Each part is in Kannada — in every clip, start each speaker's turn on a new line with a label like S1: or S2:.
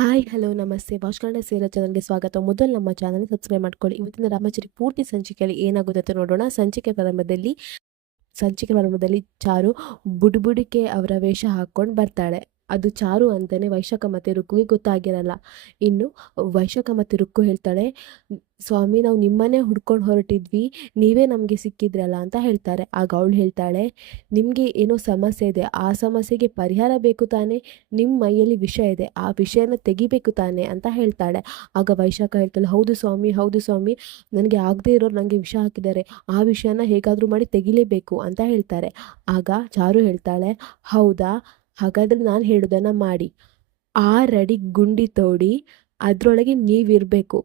S1: ಹಾಯ್ ಹಲೋ ನಮಸ್ತೆ. ವಾಚ್ಕಂಡ ಸೇರೋ ಚಾನಲ್ಗೆ ಸ್ವಾಗತ. ಮೊದಲು ನಮ್ಮ ಚಾನಲ್ ಸಬ್ಸ್ಕ್ರೈಬ್ ಮಾಡ್ಕೊಳ್ಳಿ. ಇವತ್ತಿನ ರಾಮಚರಿ ಪೂರ್ತಿ ಸಂಚಿಕೆಯಲ್ಲಿ ಏನಾಗುತ್ತೆ ಅಂತ ನೋಡೋಣ. ಸಂಚಿಕೆ ಪ್ರಾರಂಭದಲ್ಲಿ ಸಂಚಿಕೆ ಪ್ರಾರಂಭದಲ್ಲಿ ಚಾರು ಬುಡುಬುಡಿಕೆ ಅವರ ವೇಷ ಹಾಕೊಂಡು ಬರ್ತಾಳೆ. ಅದು ಚಾರು ಅಂತಲೇ ವೈಶಾಖ ಮತ್ತು ರುಕ್ಕುಗೆ ಗೊತ್ತಾಗಿರಲ್ಲ. ಇನ್ನು ವೈಶಾಖ ಮತ್ತು ರುಕ್ಕು ಹೇಳ್ತಾಳೆ, ಸ್ವಾಮಿ, ನಾವು ನಿಮ್ಮನ್ನೇ ಹುಡ್ಕೊಂಡು ಹೊರಟಿದ್ವಿ, ನೀವೇ ನಮಗೆ ಸಿಕ್ಕಿದ್ರಲ್ಲ ಅಂತ ಹೇಳ್ತಾರೆ. ಆಗ ಅವಳು ಹೇಳ್ತಾಳೆ, ನಿಮಗೆ ಏನೋ ಸಮಸ್ಯೆ ಇದೆ, ಆ ಸಮಸ್ಯೆಗೆ ಪರಿಹಾರ ಬೇಕು ತಾನೇ ನಿಮ್ಮ ಮೈಯಲ್ಲಿ ವಿಷ ಇದೆ, ಆ ವಿಷಯನ ತೆಗಿಬೇಕು ತಾನೆ ಅಂತ ಹೇಳ್ತಾಳೆ. ಆಗ ವೈಶಾಖ ಹೇಳ್ತಾಳೆ, ಹೌದು ಸ್ವಾಮಿ ಹೌದು ಸ್ವಾಮಿ, ನನಗೆ ಆಗದೆ ಇರೋರು ನನಗೆ ವಿಷ ಹಾಕಿದ್ದಾರೆ, ಆ ವಿಷಯನ ಹೇಗಾದರೂ ಮಾಡಿ ತೆಗಿಲೇಬೇಕು ಅಂತ ಹೇಳ್ತಾರೆ. ಆಗ ಚಾರು ಹೇಳ್ತಾಳೆ, ಹೌದಾ ಹಾಗಾದರೆ ನಾನು ಹೇಳೋದನ್ನು ಮಾಡಿ. ಆರಡಿ ಗುಂಡಿ ತೋಡಿ ಅದರೊಳಗೆ ನೀವಿರಬೇಕು.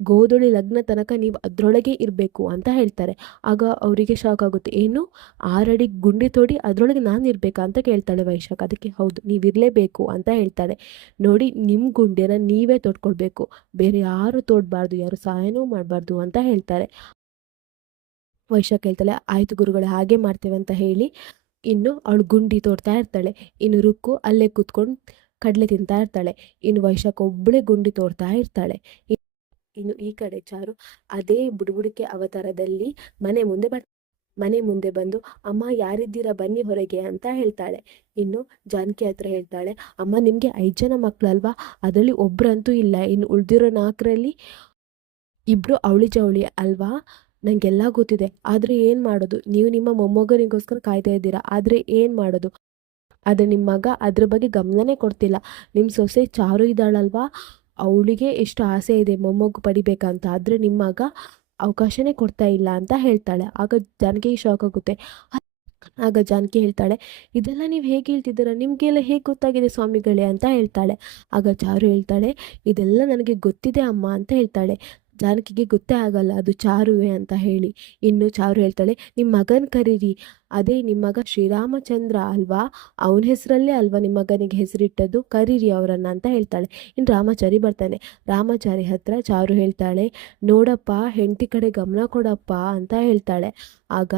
S1: ಗೋಧುಳಿ ಲಗ್ನ ತನಕ ನೀವು ಅದರೊಳಗೆ ಇರಬೇಕು ಅಂತ ಹೇಳ್ತಾರೆ. ಆಗ ಅವರಿಗೆ ಶಾಕ್ ಆಗುತ್ತೆ. ಏನು? ಆರಡಿ ಗುಂಡಿ ತೋಡಿ ಅದರೊಳಗೆ ನಾನು ಇರಬೇಕಾ ಅಂತ ಕೇಳ್ತಾಳೆ ವೈಶಾಖ. ಅದಕ್ಕೆ ಹೌದು, ನೀವಿರಲೇಬೇಕು ಅಂತ ಹೇಳ್ತಾಳೆ. ನೋಡಿ ನಿಮ್ಮ ಗುಂಡಿನ ನೀವೇ ತೊಡ್ಕೊಳ್ಬೇಕು. ಬೇರೆ ಯಾರು ತೋಡಬಾರ್ದು, ಯಾರು ಸಹಾಯನೂ ಮಾಡಬಾರ್ದು ಅಂತ ಹೇಳ್ತಾರೆ. ವೈಶಾಖ ಹೇಳ್ತಾಳೆ, ಆಯಿತು ಗುರುಗಳು, ಹಾಗೆ ಮಾಡ್ತೇವೆ ಅಂತ ಹೇಳಿ ಇನ್ನು ಅವಳು ಗುಂಡಿ ತೋಡ್ತಾ ಇರ್ತಾಳೆ. ಇನ್ನು ರುಕ್ಕು ಅಲ್ಲೇ ಕೂತ್ಕೊಂಡು ಕಡಲೆ ತಿಂತಾ ಇರ್ತಾಳೆ. ಇನ್ನು ವೈಶಾಖ ಒಬ್ಬಳೇ ಗುಂಡಿ ತೋಡ್ತಾ ಇರ್ತಾಳೆ. ಇನ್ನು ಈ ಕಡೆ ಚಾರು, ಅದೇ ಬುಡುಬುಡಿಕೆ ಅವತಾರದಲ್ಲಿ ಮನೆ ಮುಂದೆ ಬರ್, ಮನೆ ಮುಂದೆ ಬಂದು, ಅಮ್ಮ ಯಾರಿದ್ದೀರಾ ಬನ್ನಿ ಹೊರಗೆ ಅಂತ ಹೇಳ್ತಾಳೆ. ಇನ್ನು ಜಾನಕಿ ಹತ್ರ ಹೇಳ್ತಾಳೆ, ಅಮ್ಮ ನಿಮಗೆ ಐದು ಜನ ಮಕ್ಕಳಲ್ವಾ ಅದರಲ್ಲಿ ಒಬ್ರಂತೂ ಇಲ್ಲ. ಇನ್ನು ಉಳಿದಿರೋ ನಾಲ್ಕರಲ್ಲಿ ಇಬ್ರು ಅವಳಿ ಜವಳಿ ಅಲ್ವಾ? ನನಗೆಲ್ಲ ಗೊತ್ತಿದೆ. ಆದರೆ ಏನು ಮಾಡೋದು? ನೀವು ನಿಮ್ಮ ಮೊಮ್ಮಗನಿಗೋಸ್ಕರ ಕಾಯ್ತಾ ಇದ್ದೀರಾ? ಆದರೆ ಏನು ಮಾಡೋದು? ಆದರೆ ನಿಮ್ಮ ಮಗ ಅದ್ರ ಬಗ್ಗೆ ಗಮನನೇ ಕೊಡ್ತಿಲ್ಲ. ನಿಮ್ಮ ಸೊಸೆ ಚಾರು ಇದ್ದಾಳಲ್ವಾ? ಅವಳಿಗೆ ಎಷ್ಟು ಆಸೆ ಇದೆ ಮೊಮ್ಮಗು ಪಡಿಬೇಕಂತ. ಆದರೆ ನಿಮ್ಮ ಮಗ ಅವಕಾಶನೇ ಕೊಡ್ತಾ ಇಲ್ಲ ಅಂತ ಹೇಳ್ತಾಳೆ. ಆಗ ಜಾನಕಿಗೆ ಶಾಕ್ ಆಗುತ್ತೆ. ಆಗ ಜಾನಕಿ ಹೇಳ್ತಾಳೆ, ಇದೆಲ್ಲ ನೀವು ಹೇಗೆ ಹೇಳ್ತಿದ್ದೀರಾ? ನಿಮಗೆಲ್ಲ ಹೇಗೆ ಗೊತ್ತಾಗಿದೆ ಸ್ವಾಮಿಗಳೇ? ಅಂತ ಹೇಳ್ತಾಳೆ. ಆಗ ಚಾರು ಹೇಳ್ತಾಳೆ, ಇದೆಲ್ಲ ನನಗೆ ಗೊತ್ತಿದೆ ಅಮ್ಮ ಅಂತ ಹೇಳ್ತಾಳೆ. ಜಾನಕಿಗೆ ಗೊತ್ತೇ ಆಗಲ್ಲ ಅದು ಚಾರುವೆ ಅಂತ ಹೇಳಿ. ಇನ್ನು ಚಾರು ಹೇಳ್ತಾಳೆ ನಿಮ್ಮ ಮಗನ ಕರೀರಿ. ಅದೇ ನಿಮ್ಮ ಮಗ ಶ್ರೀರಾಮಚಂದ್ರ ಅಲ್ವಾ? ಅವನ ಹೆಸರಲ್ಲೇ ಅಲ್ವಾ ನಿಮ್ಮ ಮಗನಿಗೆ ಹೆಸರಿಟ್ಟದ್ದು? ಕರೀರಿ ಅವರನ್ನು ಅಂತ ಹೇಳ್ತಾಳೆ. ಇನ್ನು ರಾಮಾಚಾರಿ ಬರ್ತಾನೆ. ರಾಮಾಚಾರಿ ಹತ್ರ ಚಾರು ಹೇಳ್ತಾಳೆ, ನೋಡಪ್ಪ, ಹೆಂಡತಿ ಕಡೆ ಗಮನ ಕೊಡಪ್ಪ ಅಂತ ಹೇಳ್ತಾಳೆ. ಆಗ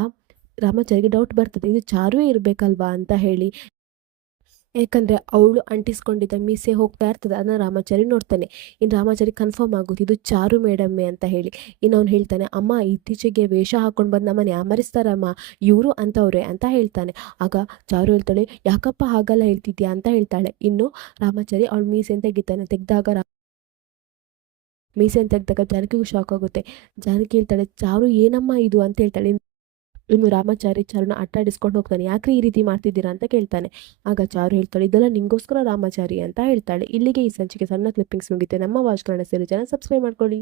S1: ರಾಮಾಚಾರಿಗೆ ಡೌಟ್ ಬರ್ತದೆ, ಇದು ಚಾರುವೇ ಇರಬೇಕಲ್ವಾ ಅಂತ ಹೇಳಿ. ಯಾಕಂದರೆ ಅವಳು ಅಂಟಿಸ್ಕೊಂಡಿದ್ದ ಮೀಸೆ ಹೋಗ್ತಾ ಇರ್ತದೆ, ಅದನ್ನು ರಾಮಾಚಾರಿ ನೋಡ್ತಾನೆ. ಇನ್ನು ರಾಮಾಚಾರಿ ಕನ್ಫರ್ಮ್ ಆಗುತ್ತೆ ಇದು ಚಾರು ಮೇಡಮ್ಮೆ ಅಂತ ಹೇಳಿ. ಇನ್ನು ಅವನು ಹೇಳ್ತಾನೆ, ಅಮ್ಮ, ಇತ್ತೀಚೆಗೆ ವೇಷ ಹಾಕೊಂಡು ಬಂದು ನಮ್ಮನ್ನು ಯಾಮರಿಸ್ತಾರಮ್ಮ ಇವರು ಅಂತವ್ರೆ ಅಂತ ಹೇಳ್ತಾನೆ. ಆಗ ಚಾರು ಹೇಳ್ತಾಳೆ, ಯಾಕಪ್ಪ ಹಾಗಲ್ಲ ಹೇಳ್ತಿದ್ಯಾ ಅಂತ ಹೇಳ್ತಾಳೆ. ಇನ್ನು ರಾಮಾಚಾರಿ ಅವಳು ಮೀಸೆ ತೆಗಿತಾನೆ. ತೆಗೆದಾಗ ಅಂತ ತೆಗೆದಾಗ ಜಾನಕಿಗೂ ಶಾಕ್ ಆಗುತ್ತೆ. ಜಾನಕಿ ಹೇಳ್ತಾಳೆ, ಚಾರು ಏನಮ್ಮ ಇದು ಅಂತ ಹೇಳ್ತಾಳೆ. ಇನ್ನು ರಾಮಾಚಾರಿ ಚಾರುನ ಅಟ್ಟಾಡಿಸ್ಕೊಂಡು ಹೋಗ್ತಾನೆ. ಯಾಕ್ರಿ ಈ ರೀತಿ ಮಾಡ್ತಿದ್ದೀರಾ ಅಂತ ಕೇಳ್ತಾನೆ. ಆಗ ಚಾರು ಹೇಳ್ತಾಳೆ, ಇದೆಲ್ಲ ನಿಂಗೋಸ್ಕರ ರಾಮಾಚಾರಿ ಅಂತ ಹೇಳ್ತಾಳೆ. ಇಲ್ಲಿಗೆ ಈ ಸಂಚಿಕೆ ಸಣ್ಣ ಕ್ಲಿಪ್ಪಿಂಗ್ಸ್ ಮುಗಿತೆ. ನಮ್ಮ ವಾಚ್ ಕನ್ನಡ ಸೇರಿ ಜನ ಸಬ್ಸ್ಕ್ರೈಬ್ ಮಾಡ್ಕೊಳ್ಳಿ.